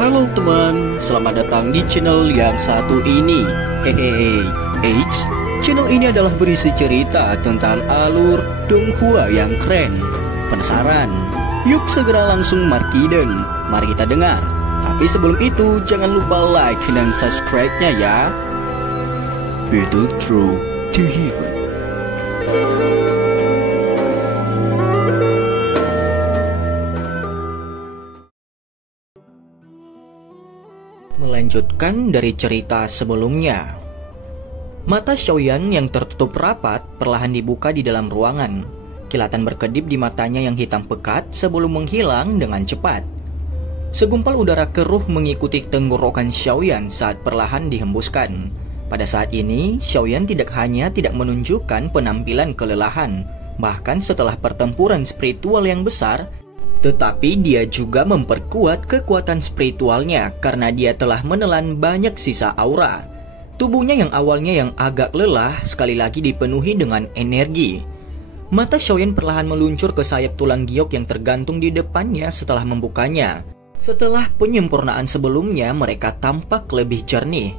Halo teman, selamat datang di channel yang satu ini. Hehehe, eits, channel ini adalah berisi cerita tentang alur Donghua yang keren. Penasaran? Yuk segera langsung markiden, mari kita dengar. Tapi sebelum itu, jangan lupa like dan subscribe-nya ya. Battle Through to Heaven. Melanjutkan dari cerita sebelumnya, mata Xiaoyan yang tertutup rapat perlahan dibuka di dalam ruangan. Kilatan berkedip di matanya yang hitam pekat sebelum menghilang dengan cepat. Segumpal udara keruh mengikuti tenggorokan Xiaoyan saat perlahan dihembuskan. Pada saat ini, Xiaoyan tidak hanya tidak menunjukkan penampilan kelelahan, bahkan setelah pertempuran spiritual yang besar, tetapi dia juga memperkuat kekuatan spiritualnya karena dia telah menelan banyak sisa aura. Tubuhnya yang awalnya yang agak lelah sekali lagi dipenuhi dengan energi. Mata Xiaoyan perlahan meluncur ke sayap tulang giok yang tergantung di depannya setelah membukanya. Setelah penyempurnaan sebelumnya, mereka tampak lebih jernih.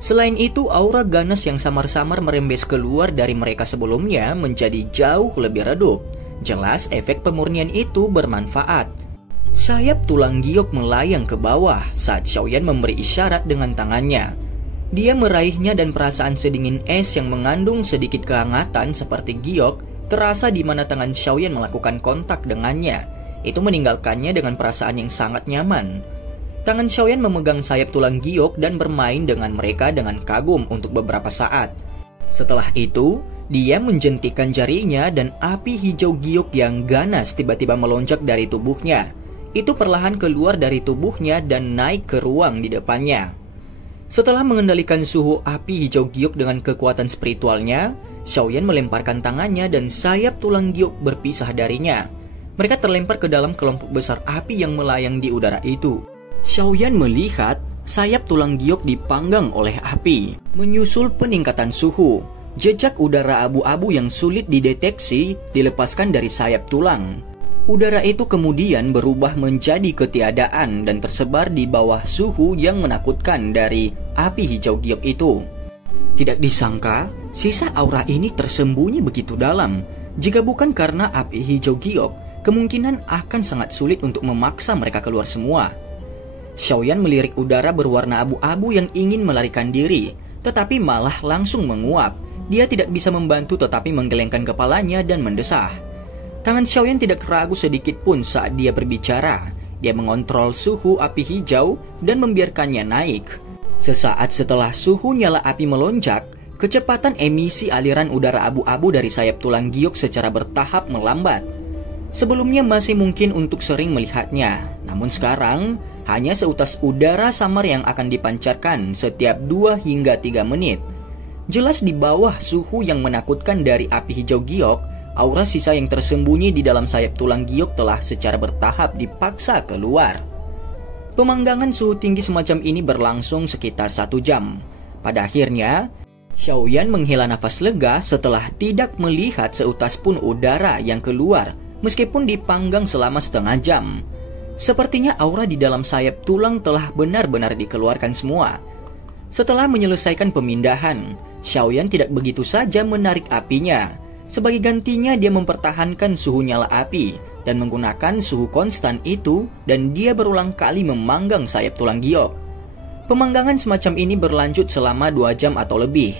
Selain itu, aura ganas yang samar-samar merembes keluar dari mereka sebelumnya menjadi jauh lebih redup. Jelas efek pemurnian itu bermanfaat. Sayap tulang giok melayang ke bawah saat Xiaoyan memberi isyarat dengan tangannya. Dia meraihnya dan perasaan sedingin es yang mengandung sedikit kehangatan seperti giok terasa di mana tangan Xiaoyan melakukan kontak dengannya. Itu meninggalkannya dengan perasaan yang sangat nyaman. Tangan Xiaoyan memegang sayap tulang giok dan bermain dengan mereka dengan kagum untuk beberapa saat. Setelah itu, dia menjentikan jarinya dan api hijau giok yang ganas tiba-tiba melonjak dari tubuhnya. Itu perlahan keluar dari tubuhnya dan naik ke ruang di depannya. Setelah mengendalikan suhu api hijau giok dengan kekuatan spiritualnya, Xiaoyan melemparkan tangannya dan sayap tulang giok berpisah darinya. Mereka terlempar ke dalam kelompok besar api yang melayang di udara itu. Xiaoyan melihat sayap tulang giok dipanggang oleh api. Menyusul peningkatan suhu, jejak udara abu-abu yang sulit dideteksi dilepaskan dari sayap tulang. Udara itu kemudian berubah menjadi ketiadaan dan tersebar di bawah suhu yang menakutkan dari api hijau giok itu. Tidak disangka, sisa aura ini tersembunyi begitu dalam. Jika bukan karena api hijau giok, kemungkinan akan sangat sulit untuk memaksa mereka keluar semua. Xiaoyan melirik udara berwarna abu-abu yang ingin melarikan diri, tetapi malah langsung menguap. Dia tidak bisa membantu tetapi menggelengkan kepalanya dan mendesah. Tangan Xiaoyan tidak ragu sedikit pun saat dia berbicara. Dia mengontrol suhu api hijau dan membiarkannya naik. Sesaat setelah suhu nyala api melonjak, kecepatan emisi aliran udara abu-abu dari sayap tulang giok secara bertahap melambat. Sebelumnya masih mungkin untuk sering melihatnya, namun sekarang hanya seutas udara samar yang akan dipancarkan setiap 2 hingga 3 menit. Jelas di bawah suhu yang menakutkan dari api hijau giok, aura sisa yang tersembunyi di dalam sayap tulang giok telah secara bertahap dipaksa keluar. Pemanggangan suhu tinggi semacam ini berlangsung sekitar 1 jam. Pada akhirnya, Xiaoyan menghela nafas lega setelah tidak melihat seutas pun udara yang keluar meskipun dipanggang selama setengah jam. Sepertinya aura di dalam sayap tulang telah benar-benar dikeluarkan semua. Setelah menyelesaikan pemindahan, Xiaoyan tidak begitu saja menarik apinya. Sebagai gantinya dia mempertahankan suhu nyala api dan menggunakan suhu konstan itu, dan dia berulang kali memanggang sayap tulang giok. Pemanggangan semacam ini berlanjut selama 2 jam atau lebih.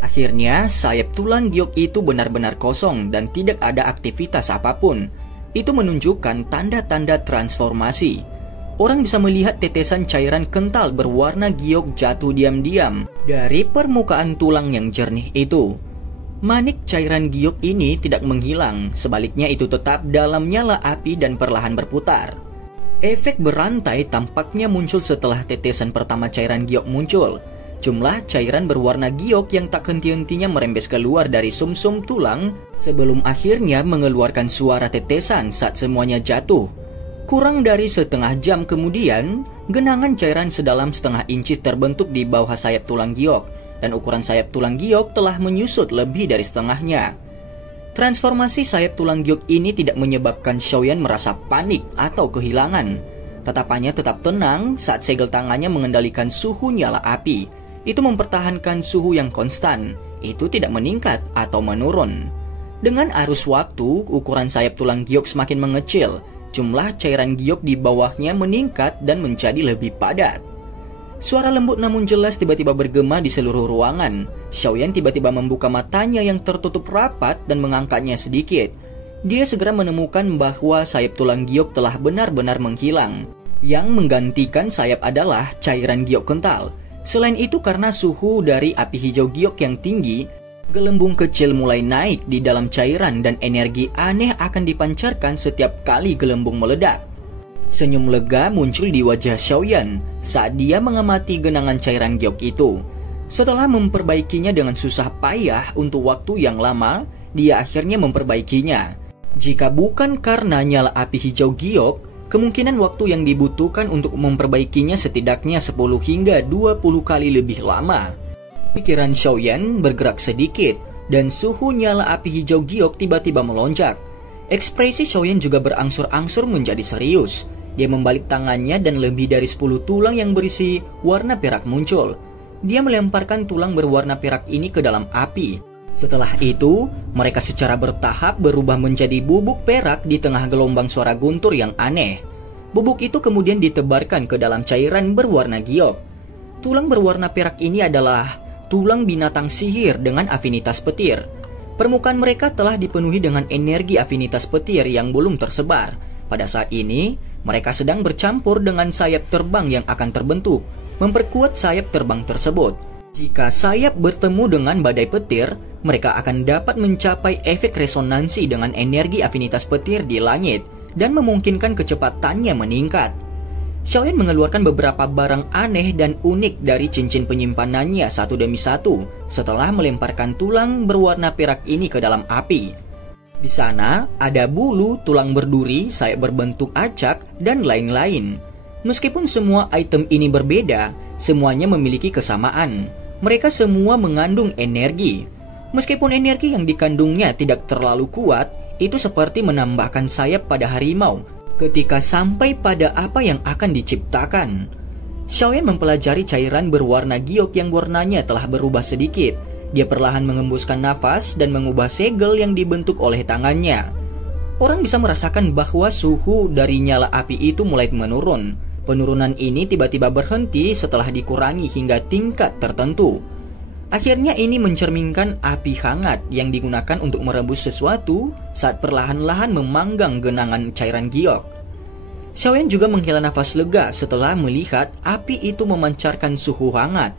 Akhirnya sayap tulang giok itu benar-benar kosong dan tidak ada aktivitas apapun. Itu menunjukkan tanda-tanda transformasi. Orang bisa melihat tetesan cairan kental berwarna giok jatuh diam-diam dari permukaan tulang yang jernih itu. Manik cairan giok ini tidak menghilang, sebaliknya itu tetap dalam nyala api dan perlahan berputar. Efek berantai tampaknya muncul setelah tetesan pertama cairan giok muncul. Jumlah cairan berwarna giok yang tak henti-hentinya merembes keluar dari sumsum tulang sebelum akhirnya mengeluarkan suara tetesan saat semuanya jatuh. Kurang dari setengah jam kemudian, genangan cairan sedalam setengah inci terbentuk di bawah sayap tulang giok, dan ukuran sayap tulang giok telah menyusut lebih dari setengahnya. Transformasi sayap tulang giok ini tidak menyebabkan Xiaoyan merasa panik atau kehilangan. Tatapannya tetap tenang saat segel tangannya mengendalikan suhu nyala api. Itu mempertahankan suhu yang konstan, itu tidak meningkat atau menurun. Dengan arus waktu, ukuran sayap tulang giok semakin mengecil. Jumlah cairan giok di bawahnya meningkat dan menjadi lebih padat. Suara lembut namun jelas tiba-tiba bergema di seluruh ruangan. Xiaoyan tiba-tiba membuka matanya yang tertutup rapat dan mengangkatnya sedikit. Dia segera menemukan bahwa sayap tulang giok telah benar-benar menghilang. Yang menggantikan sayap adalah cairan giok kental. Selain itu, karena suhu dari api hijau giok yang tinggi, gelembung kecil mulai naik di dalam cairan dan energi aneh akan dipancarkan setiap kali gelembung meledak. Senyum lega muncul di wajah Xiaoyan saat dia mengamati genangan cairan giok itu. Setelah memperbaikinya dengan susah payah untuk waktu yang lama, dia akhirnya memperbaikinya. Jika bukan karena nyala api hijau giok, kemungkinan waktu yang dibutuhkan untuk memperbaikinya setidaknya 10 hingga 20 kali lebih lama. Pikiran Xiaoyan bergerak sedikit dan suhu nyala api hijau giok tiba-tiba melonjak. Ekspresi Xiaoyan juga berangsur-angsur menjadi serius. Dia membalik tangannya dan lebih dari 10 tulang yang berisi warna perak muncul. Dia melemparkan tulang berwarna perak ini ke dalam api. Setelah itu, mereka secara bertahap berubah menjadi bubuk perak di tengah gelombang suara guntur yang aneh. Bubuk itu kemudian ditebarkan ke dalam cairan berwarna giok. Tulang berwarna perak ini adalah tulang binatang sihir dengan afinitas petir. Permukaan mereka telah dipenuhi dengan energi afinitas petir yang belum tersebar. Pada saat ini, mereka sedang bercampur dengan sayap terbang yang akan terbentuk, memperkuat sayap terbang tersebut. Jika sayap bertemu dengan badai petir, mereka akan dapat mencapai efek resonansi dengan energi afinitas petir di langit dan memungkinkan kecepatannya meningkat. Xiaoyan mengeluarkan beberapa barang aneh dan unik dari cincin penyimpanannya satu demi satu setelah melemparkan tulang berwarna perak ini ke dalam api. Di sana ada bulu, tulang berduri, sayap berbentuk acak, dan lain-lain. Meskipun semua item ini berbeda, semuanya memiliki kesamaan. Mereka semua mengandung energi. Meskipun energi yang dikandungnya tidak terlalu kuat, itu seperti menambahkan sayap pada harimau ketika sampai pada apa yang akan diciptakan. Xiaoyan mempelajari cairan berwarna giok yang warnanya telah berubah sedikit. Dia perlahan mengembuskan nafas dan mengubah segel yang dibentuk oleh tangannya. Orang bisa merasakan bahwa suhu dari nyala api itu mulai menurun. Penurunan ini tiba-tiba berhenti setelah dikurangi hingga tingkat tertentu. Akhirnya ini mencerminkan api hangat yang digunakan untuk merebus sesuatu saat perlahan-lahan memanggang genangan cairan giok. Xiaoyan juga menghela nafas lega setelah melihat api itu memancarkan suhu hangat.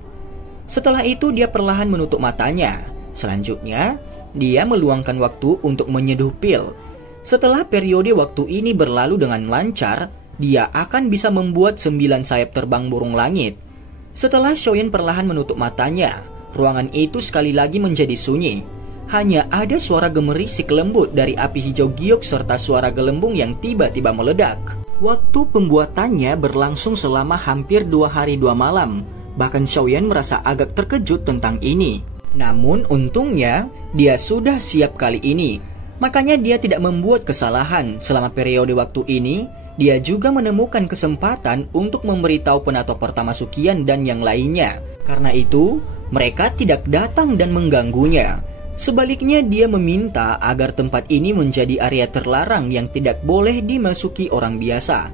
Setelah itu dia perlahan menutup matanya. Selanjutnya, dia meluangkan waktu untuk menyeduh pil. Setelah periode waktu ini berlalu dengan lancar, dia akan bisa membuat 9 sayap terbang burung langit. Setelah Xiaoyan perlahan menutup matanya, ruangan itu sekali lagi menjadi sunyi. Hanya ada suara gemerisik lembut dari api hijau giok serta suara gelembung yang tiba-tiba meledak. Waktu pembuatannya berlangsung selama hampir 2 hari 2 malam. Bahkan Xiaoyan merasa agak terkejut tentang ini. Namun untungnya dia sudah siap kali ini. Makanya dia tidak membuat kesalahan selama periode waktu ini. Dia juga menemukan kesempatan untuk memberitahu penato pertama Suqian dan yang lainnya. Karena itu, mereka tidak datang dan mengganggunya. Sebaliknya dia meminta agar tempat ini menjadi area terlarang yang tidak boleh dimasuki orang biasa.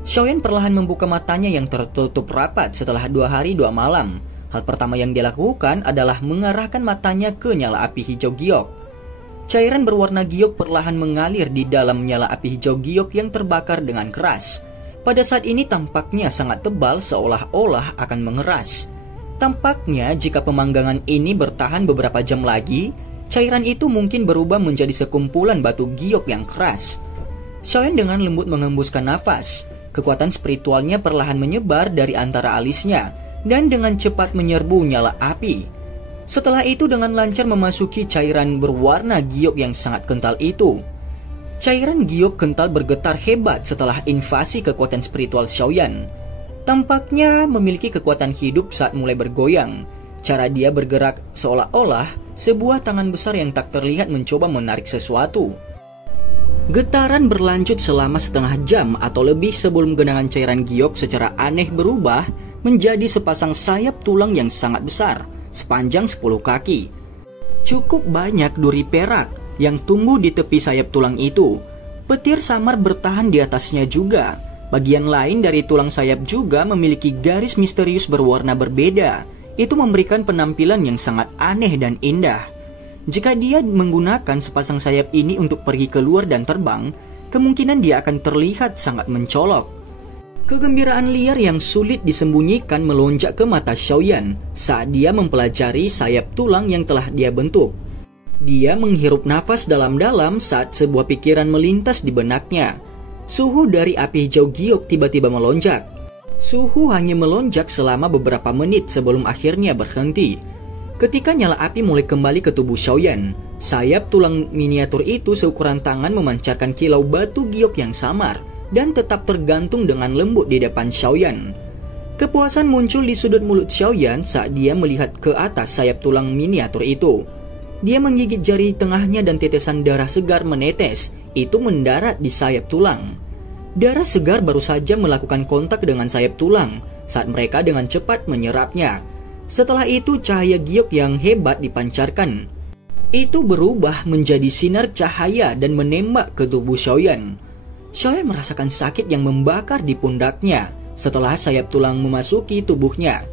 Xiaoyan perlahan membuka matanya yang tertutup rapat setelah 2 hari 2 malam. Hal pertama yang dia lakukan adalah mengarahkan matanya ke nyala api hijau giok. Cairan berwarna giok perlahan mengalir di dalam nyala api hijau giok yang terbakar dengan keras. Pada saat ini tampaknya sangat tebal seolah-olah akan mengeras. Tampaknya jika pemanggangan ini bertahan beberapa jam lagi, cairan itu mungkin berubah menjadi sekumpulan batu giok yang keras. Xiaoyan dengan lembut mengembuskan nafas. Kekuatan spiritualnya perlahan menyebar dari antara alisnya dan dengan cepat menyerbu nyala api. Setelah itu dengan lancar memasuki cairan berwarna giok yang sangat kental itu. Cairan giok kental bergetar hebat setelah invasi kekuatan spiritual Xiaoyan. Tampaknya memiliki kekuatan hidup saat mulai bergoyang. Cara dia bergerak seolah-olah sebuah tangan besar yang tak terlihat mencoba menarik sesuatu. Getaran berlanjut selama setengah jam atau lebih sebelum genangan cairan giok secara aneh berubah menjadi sepasang sayap tulang yang sangat besar, sepanjang 10 kaki. Cukup banyak duri perak yang tumbuh di tepi sayap tulang itu. Petir samar bertahan di atasnya juga. Bagian lain dari tulang sayap juga memiliki garis misterius berwarna berbeda. Itu memberikan penampilan yang sangat aneh dan indah. Jika dia menggunakan sepasang sayap ini untuk pergi keluar dan terbang, kemungkinan dia akan terlihat sangat mencolok. Kegembiraan liar yang sulit disembunyikan melonjak ke mata Xiaoyan saat dia mempelajari sayap tulang yang telah dia bentuk. Dia menghirup nafas dalam-dalam saat sebuah pikiran melintas di benaknya. Suhu dari api hijau giok tiba-tiba melonjak. Suhu hanya melonjak selama beberapa menit sebelum akhirnya berhenti. Ketika nyala api mulai kembali ke tubuh Xiaoyan, sayap tulang miniatur itu seukuran tangan memancarkan kilau batu giok yang samar dan tetap tergantung dengan lembut di depan Xiaoyan. Kepuasan muncul di sudut mulut Xiaoyan saat dia melihat ke atas sayap tulang miniatur itu. Dia menggigit jari tengahnya dan tetesan darah segar menetes, itu mendarat di sayap tulang. Darah segar baru saja melakukan kontak dengan sayap tulang saat mereka dengan cepat menyerapnya. Setelah itu cahaya giok yang hebat dipancarkan. Itu berubah menjadi sinar cahaya dan menembak ke tubuh Xiaoyan. Xiaoyan merasakan sakit yang membakar di pundaknya setelah sayap tulang memasuki tubuhnya.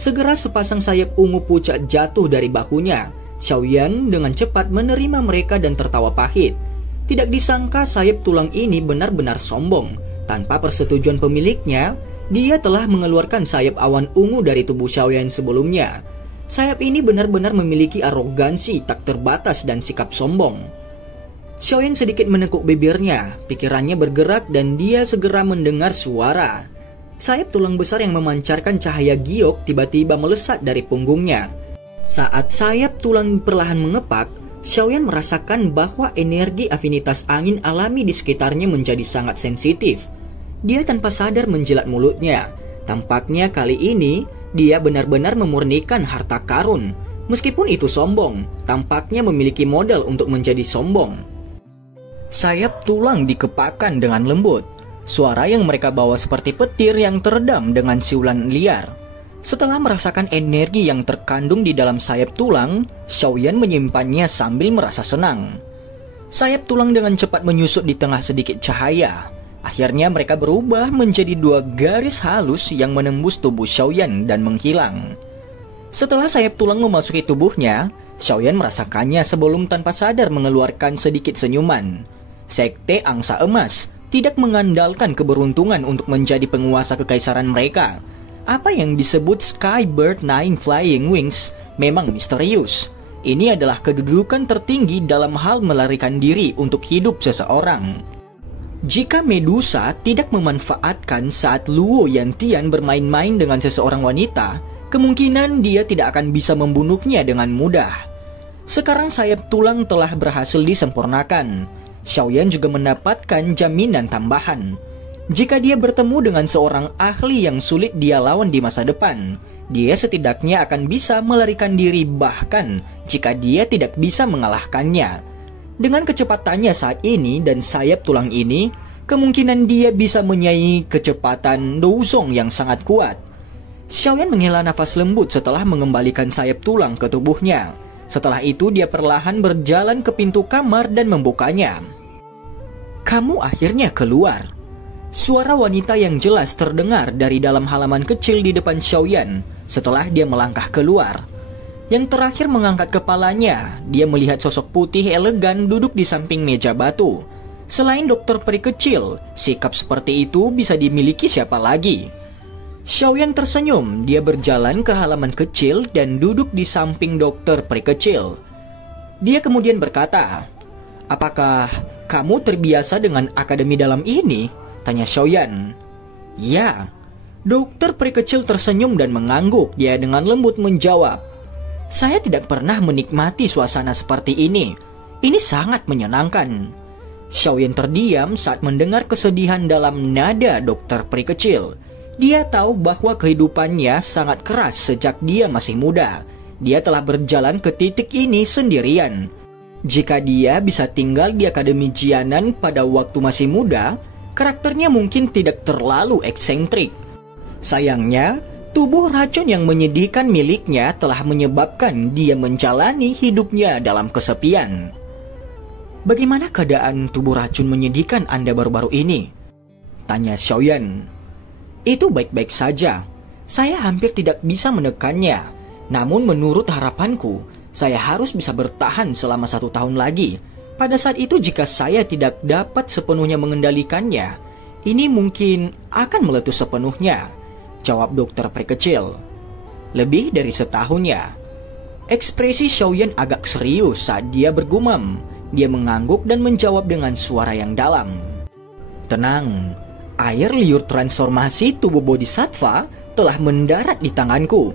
Segera sepasang sayap ungu pucat jatuh dari bahunya. Xiaoyan dengan cepat menerima mereka dan tertawa pahit. Tidak disangka sayap tulang ini benar-benar sombong. Tanpa persetujuan pemiliknya, dia telah mengeluarkan sayap awan ungu dari tubuh Xiaoyan sebelumnya. Sayap ini benar-benar memiliki arogansi tak terbatas dan sikap sombong. Xiaoyan sedikit menekuk bibirnya, pikirannya bergerak dan dia segera mendengar suara. Sayap tulang besar yang memancarkan cahaya giok tiba-tiba melesat dari punggungnya. Saat sayap tulang perlahan mengepak, Xiaoyan merasakan bahwa energi afinitas angin alami di sekitarnya menjadi sangat sensitif. Dia tanpa sadar menjilat mulutnya. Tampaknya kali ini dia benar-benar memurnikan harta karun. Meskipun itu sombong, tampaknya memiliki modal untuk menjadi sombong. Sayap tulang dikepakkan dengan lembut. Suara yang mereka bawa seperti petir yang teredam dengan siulan liar. Setelah merasakan energi yang terkandung di dalam sayap tulang, Xiaoyan menyimpannya sambil merasa senang. Sayap tulang dengan cepat menyusut di tengah sedikit cahaya. Akhirnya mereka berubah menjadi 2 garis halus yang menembus tubuh Xiaoyan dan menghilang. Setelah sayap tulang memasuki tubuhnya, Xiaoyan merasakannya sebelum tanpa sadar mengeluarkan sedikit senyuman. Sekte Angsa Emas tidak mengandalkan keberuntungan untuk menjadi penguasa kekaisaran mereka. Apa yang disebut Skybird Nine Flying Wings memang misterius. Ini adalah kedudukan tertinggi dalam hal melarikan diri untuk hidup seseorang. Jika Medusa tidak memanfaatkan saat Luo Yantian bermain-main dengan seseorang wanita, kemungkinan dia tidak akan bisa membunuhnya dengan mudah. Sekarang sayap tulang telah berhasil disempurnakan. Xiaoyan juga mendapatkan jaminan tambahan. Jika dia bertemu dengan seorang ahli yang sulit dia lawan di masa depan, dia setidaknya akan bisa melarikan diri bahkan jika dia tidak bisa mengalahkannya. Dengan kecepatannya saat ini dan sayap tulang ini, kemungkinan dia bisa menyaingi kecepatan Douzong yang sangat kuat. Xiaoyan menghela nafas lembut setelah mengembalikan sayap tulang ke tubuhnya. Setelah itu dia perlahan berjalan ke pintu kamar dan membukanya. "Kamu akhirnya keluar." Suara wanita yang jelas terdengar dari dalam halaman kecil di depan Xiaoyan setelah dia melangkah keluar. Yang terakhir mengangkat kepalanya, dia melihat sosok putih elegan duduk di samping meja batu. Selain dokter peri kecil, sikap seperti itu bisa dimiliki siapa lagi? Xiaoyan tersenyum, dia berjalan ke halaman kecil dan duduk di samping dokter peri kecil. Dia kemudian berkata, "Apakah kamu terbiasa dengan akademi dalam ini?" tanya Xiaoyan. "Ya." Dokter peri kecil tersenyum dan mengangguk. Dia dengan lembut menjawab, "Saya tidak pernah menikmati suasana seperti ini. Ini sangat menyenangkan." Xiaoyan terdiam saat mendengar kesedihan dalam nada dokter peri kecil. Dia tahu bahwa kehidupannya sangat keras sejak dia masih muda. Dia telah berjalan ke titik ini sendirian. Jika dia bisa tinggal di Akademi Jianan pada waktu masih muda, karakternya mungkin tidak terlalu eksentrik. Sayangnya, tubuh racun yang menyedihkan miliknya telah menyebabkan dia menjalani hidupnya dalam kesepian. Bagaimana keadaan tubuh racun menyedihkan Anda baru-baru ini? Tanya Xiaoyan. Itu baik-baik saja. Saya hampir tidak bisa menekannya. Namun menurut harapanku, saya harus bisa bertahan selama 1 tahun lagi. Pada saat itu jika saya tidak dapat sepenuhnya mengendalikannya, ini mungkin akan meletus sepenuhnya, jawab dokter peri kecil. Lebih dari setahunnya. Ekspresi Xiaoyan agak serius saat dia bergumam. Dia mengangguk dan menjawab dengan suara yang dalam. Tenang, air liur transformasi tubuh bodhisattva telah mendarat di tanganku.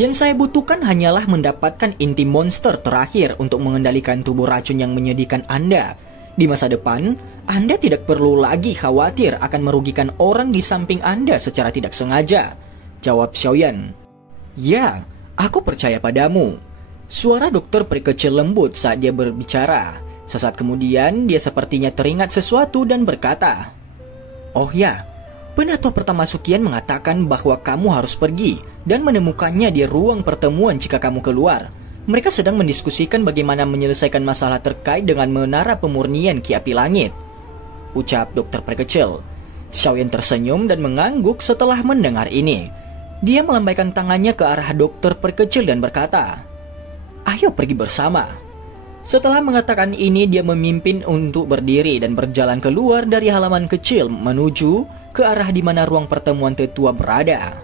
Yang saya butuhkan hanyalah mendapatkan inti monster terakhir untuk mengendalikan tubuh racun yang menyedihkan Anda. Di masa depan, Anda tidak perlu lagi khawatir akan merugikan orang di samping Anda secara tidak sengaja, jawab Xiaoyan. Ya, aku percaya padamu. Suara dokter peri kecil lembut saat dia berbicara. Sesaat kemudian, dia sepertinya teringat sesuatu dan berkata, "Oh ya, Penatua pertama Sukian mengatakan bahwa kamu harus pergi dan menemukannya di ruang pertemuan jika kamu keluar. Mereka sedang mendiskusikan bagaimana menyelesaikan masalah terkait dengan menara pemurnian Ki Api Langit," ucap dokter peri kecil. Xiaoyan tersenyum dan mengangguk setelah mendengar ini. Dia melambaikan tangannya ke arah dokter peri kecil dan berkata, "Ayo pergi bersama." Setelah mengatakan ini, dia memimpin untuk berdiri dan berjalan keluar dari halaman kecil menuju ke arah di mana ruang pertemuan tetua berada.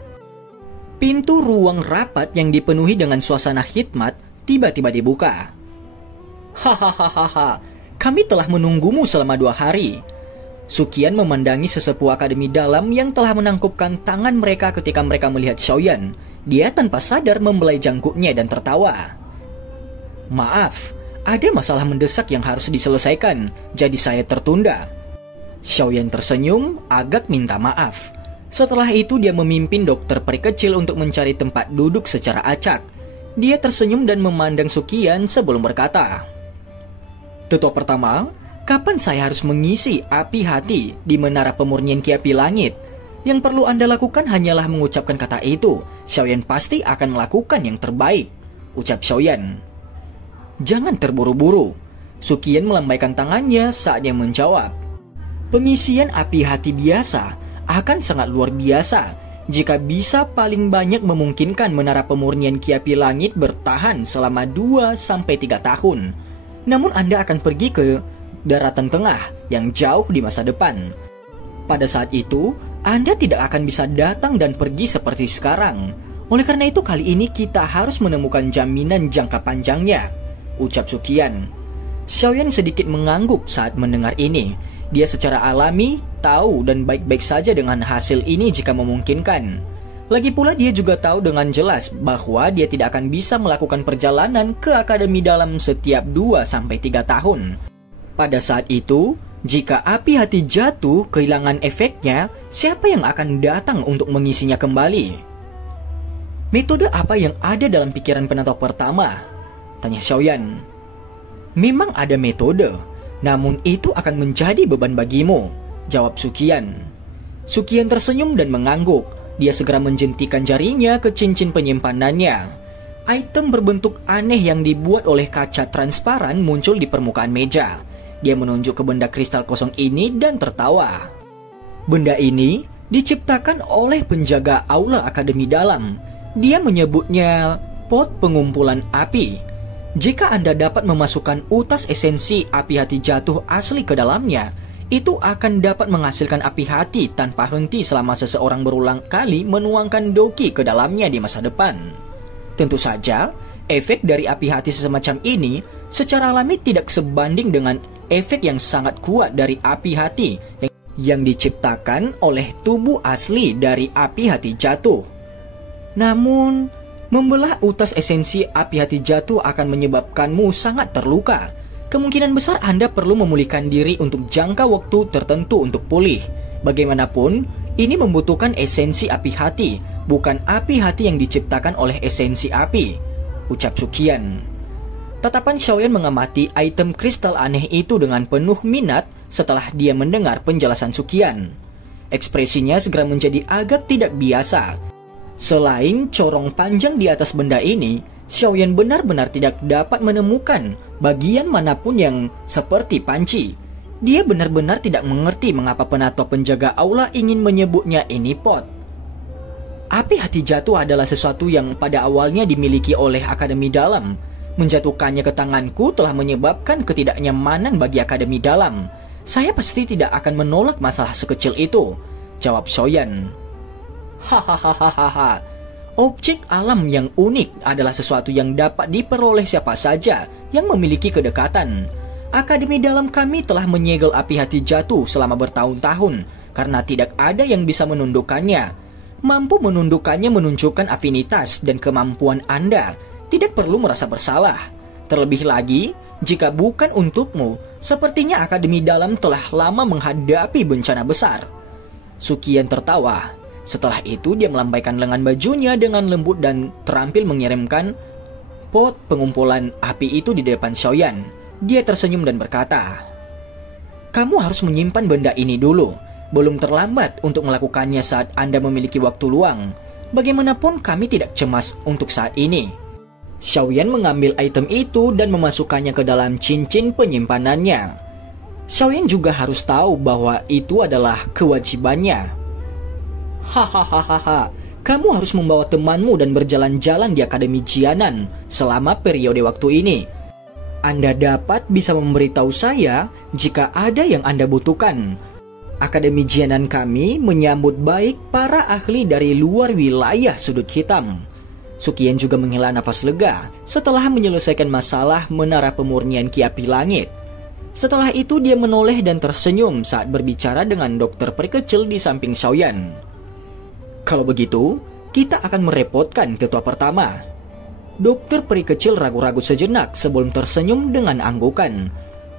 Pintu ruang rapat yang dipenuhi dengan suasana khidmat tiba-tiba dibuka. "Hahaha, kami telah menunggumu selama 2 hari. Sukian memandangi sesepuh akademi dalam yang telah menangkupkan tangan mereka ketika mereka melihat Xiaoyan. Dia tanpa sadar membelai jangkuknya dan tertawa. "Maaf, ada masalah mendesak yang harus diselesaikan, jadi saya tertunda." Xiaoyan tersenyum, agak minta maaf. Setelah itu dia memimpin dokter peri kecil untuk mencari tempat duduk secara acak. Dia tersenyum dan memandang Sukian sebelum berkata, "Tetua pertama, kapan saya harus mengisi api hati di menara pemurnian Ki Api Langit? Yang perlu Anda lakukan hanyalah mengucapkan kata itu. Xiaoyan pasti akan melakukan yang terbaik," ucap Xiaoyan. "Jangan terburu-buru." Sukian melambaikan tangannya saat dia menjawab. "Pengisian api hati biasa akan sangat luar biasa jika bisa paling banyak memungkinkan menara pemurnian Ki Api Langit bertahan selama 2-3 tahun. Namun Anda akan pergi ke daratan tengah yang jauh di masa depan. Pada saat itu, Anda tidak akan bisa datang dan pergi seperti sekarang. Oleh karena itu kali ini kita harus menemukan jaminan jangka panjangnya," ucap Sukian. Xiaoyan sedikit mengangguk saat mendengar ini. Dia secara alami tahu dan baik-baik saja dengan hasil ini jika memungkinkan. Lagi pula dia juga tahu dengan jelas bahwa dia tidak akan bisa melakukan perjalanan ke akademi dalam setiap 2-3 tahun. Pada saat itu, jika api hati jatuh kehilangan efeknya, siapa yang akan datang untuk mengisinya kembali? "Metode apa yang ada dalam pikiran penatua pertama?" tanya Xiaoyan. "Memang ada metode, namun itu akan menjadi beban bagimu," jawab Sukian. Sukian tersenyum dan mengangguk. Dia segera menjentikan jarinya ke cincin penyimpanannya. Item berbentuk aneh yang dibuat oleh kaca transparan muncul di permukaan meja. Dia menunjuk ke benda kristal kosong ini dan tertawa. Benda ini diciptakan oleh penjaga aula akademi dalam. Dia menyebutnya pot pengumpulan api. Jika Anda dapat memasukkan utas esensi api hati jatuh asli ke dalamnya, itu akan dapat menghasilkan api hati tanpa henti selama seseorang berulang kali menuangkan doki ke dalamnya di masa depan. Tentu saja, efek dari api hati semacam ini secara alami tidak sebanding dengan efek yang sangat kuat dari api hati yang diciptakan oleh tubuh asli dari api hati jatuh. Namun, membelah utas esensi api hati jatuh akan menyebabkanmu sangat terluka. Kemungkinan besar Anda perlu memulihkan diri untuk jangka waktu tertentu untuk pulih. Bagaimanapun, ini membutuhkan esensi api hati, bukan api hati yang diciptakan oleh esensi api, ucap Sukian. Tatapan Xiaoyan mengamati item kristal aneh itu dengan penuh minat setelah dia mendengar penjelasan Suqian. Ekspresinya segera menjadi agak tidak biasa. Selain corong panjang di atas benda ini, Xiaoyan benar-benar tidak dapat menemukan bagian manapun yang seperti panci. Dia benar-benar tidak mengerti mengapa penatua penjaga aula ingin menyebutnya ini pot. Api hati jatuh adalah sesuatu yang pada awalnya dimiliki oleh Akademi Dalam. Menjatuhkannya ke tanganku telah menyebabkan ketidaknyamanan bagi Akademi Dalam. Saya pasti tidak akan menolak masalah sekecil itu, jawab Xiaoyan. Hahaha. Objek alam yang unik adalah sesuatu yang dapat diperoleh siapa saja yang memiliki kedekatan. Akademi Dalam kami telah menyegel api hati jatuh selama bertahun-tahun karena tidak ada yang bisa menundukkannya. Mampu menundukkannya menunjukkan afinitas dan kemampuan Anda. Tidak perlu merasa bersalah. Terlebih lagi, jika bukan untukmu, sepertinya Akademi Dalam telah lama menghadapi bencana besar. Suqian tertawa. Setelah itu dia melambaikan lengan bajunya dengan lembut dan terampil mengirimkan pot pengumpulan api itu di depan Xiaoyan. Dia tersenyum dan berkata, "Kamu harus menyimpan benda ini dulu. Belum terlambat untuk melakukannya saat Anda memiliki waktu luang. Bagaimanapun kami tidak cemas untuk saat ini." Xiaoyan mengambil item itu dan memasukkannya ke dalam cincin penyimpanannya. Xiaoyan juga harus tahu bahwa itu adalah kewajibannya. Hahaha, kamu harus membawa temanmu dan berjalan-jalan di Akademi Jianan selama periode waktu ini. Anda dapat bisa memberitahu saya jika ada yang Anda butuhkan. Akademi Jianan kami menyambut baik para ahli dari luar wilayah sudut hitam. Suqian juga menghela nafas lega setelah menyelesaikan masalah menara pemurnian Ki Api Langit. Setelah itu dia menoleh dan tersenyum saat berbicara dengan dokter peri kecil di samping Xiaoyan. Kalau begitu, kita akan merepotkan ketua pertama. Dokter peri kecil ragu-ragu sejenak sebelum tersenyum dengan anggukan.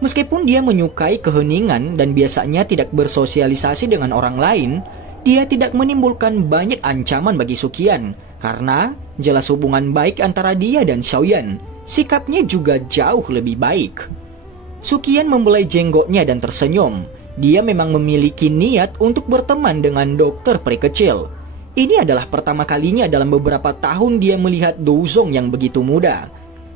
Meskipun dia menyukai keheningan dan biasanya tidak bersosialisasi dengan orang lain, dia tidak menimbulkan banyak ancaman bagi Suqian karena jelas hubungan baik antara dia dan Xiaoyan. Sikapnya juga jauh lebih baik. Suqian membelai jenggotnya dan tersenyum. Dia memang memiliki niat untuk berteman dengan dokter peri kecil. Ini adalah pertama kalinya dalam beberapa tahun dia melihat Douzong yang begitu muda.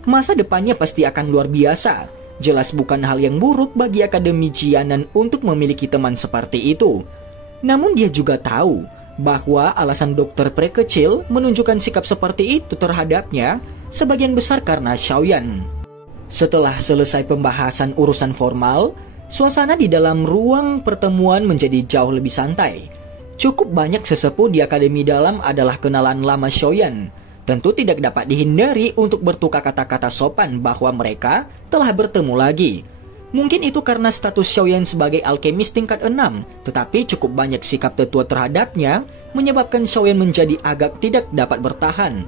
Masa depannya pasti akan luar biasa. Jelas bukan hal yang buruk bagi Akademi Jianan untuk memiliki teman seperti itu. Namun dia juga tahu bahwa alasan dokter peri kecil menunjukkan sikap seperti itu terhadapnya sebagian besar karena Xiaoyan. Setelah selesai pembahasan urusan formal, suasana di dalam ruang pertemuan menjadi jauh lebih santai. Cukup banyak sesepuh di Akademi Dalam adalah kenalan lama Xiaoyan. Tentu tidak dapat dihindari untuk bertukar kata-kata sopan bahwa mereka telah bertemu lagi. Mungkin itu karena status Xiaoyan sebagai alkemis tingkat 6, tetapi cukup banyak sikap tetua terhadapnya menyebabkan Xiaoyan menjadi agak tidak dapat bertahan.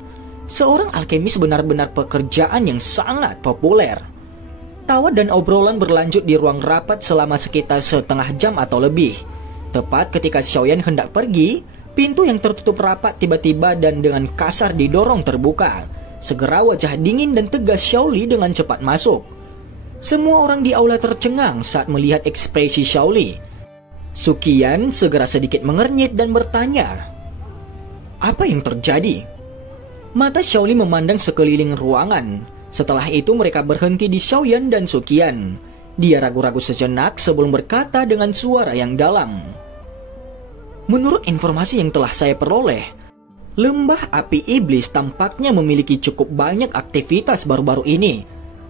Seorang alkemis benar-benar pekerjaan yang sangat populer. Tawa dan obrolan berlanjut di ruang rapat selama sekitar setengah jam atau lebih. Tepat ketika Xiaoyan hendak pergi, pintu yang tertutup rapat tiba-tiba dan dengan kasar didorong terbuka. Segera wajah dingin dan tegas Xiaoli dengan cepat masuk. Semua orang di aula tercengang saat melihat ekspresi Xiaoli. Suqian segera sedikit mengernyit dan bertanya, "Apa yang terjadi?" Mata Xiaoli memandang sekeliling ruangan. Setelah itu mereka berhenti di Xiaoyan dan Suqian. Dia ragu-ragu sejenak sebelum berkata dengan suara yang dalam. "Menurut informasi yang telah saya peroleh, lembah api iblis tampaknya memiliki cukup banyak aktivitas baru-baru ini.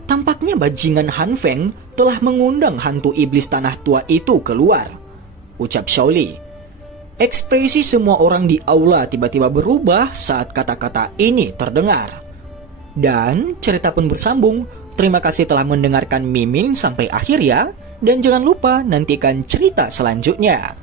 Tampaknya bajingan Han Feng telah mengundang hantu iblis tanah tua itu keluar," ucap Xiaoli. Ekspresi semua orang di aula tiba-tiba berubah saat kata-kata ini terdengar. Dan cerita pun bersambung. Terima kasih telah mendengarkan Mimin sampai akhir ya. Dan jangan lupa nantikan cerita selanjutnya.